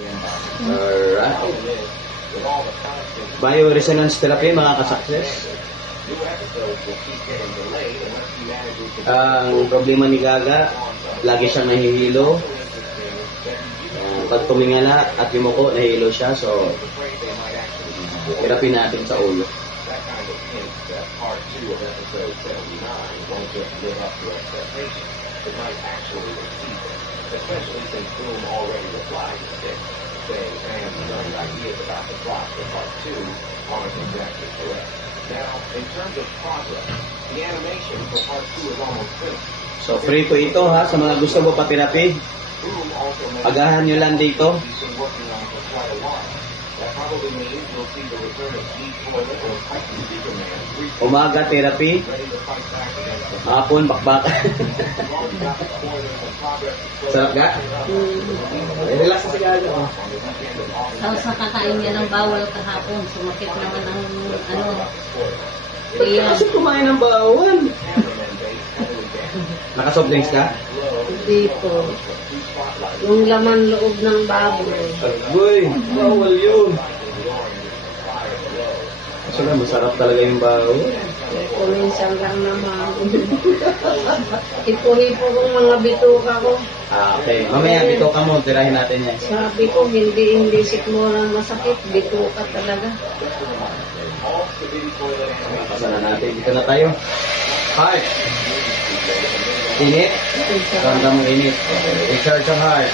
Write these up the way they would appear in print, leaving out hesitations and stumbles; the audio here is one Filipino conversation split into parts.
Alright. Bioresonance therapy, mga ka-success. Ang problema ni Gaga, lagi siyang nahihilo. Pag tumingala at yumuko, nahihilo siya. So, therapy natin sa ulo. Especially since Bloom already replied to Stick, saying fans and other ideas about the plot for part 2 aren't exactly correct. Now, in terms of progress, the animation for part 2 is almost finished. So, free po ito ha, sa mga gusto mo pa-therapy. Bloom also mentioned Agahan nyo lang dito. he's been working on for quite a while. That probably means you'll see the return of Steve Toilet or Titan Superman Umaga therapy, ready to fight back against the hapon bakbak. Sarap ga? Relax sa sigado. Tapos nakakain niya ng bawal kahapon. Sumakit naman ang Kasi kumain ng bawal. Naka-soft drinks ka? Hindi po. Yung laman loob ng baboy. Agoy, bawal yun. Kasi nga, masarap talaga yung bawal. Kuminsan lang naman. Hipo-hipo kong mga bituka ko. Okay. Mamaya, bito ka mo. Tirahin natin yan. Sabi ko, hindi sikmurang masakit. Bituka talaga. Pasana natin. Dito na tayo. Heart. Init. Ramdam mo init. Recharge ang heart.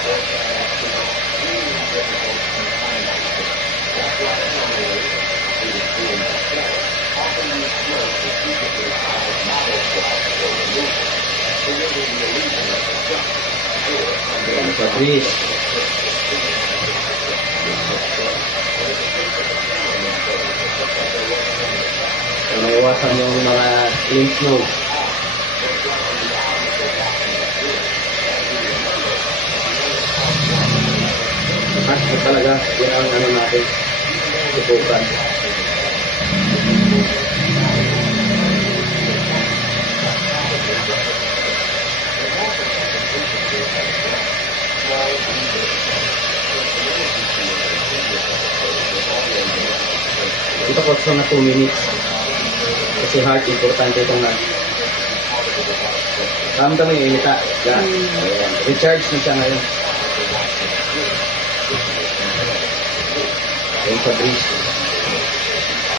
Ayan, sa breeze. Maiwasan yung mga lymph nodes. At talaga, yan ang ano natin. Tutukan. Ito ko na 2 minutes. Kasi heart, importante itong heart. Ramdam mo yung inita. Ayan. Recharge na siya ngayon. Ayan sa breeze.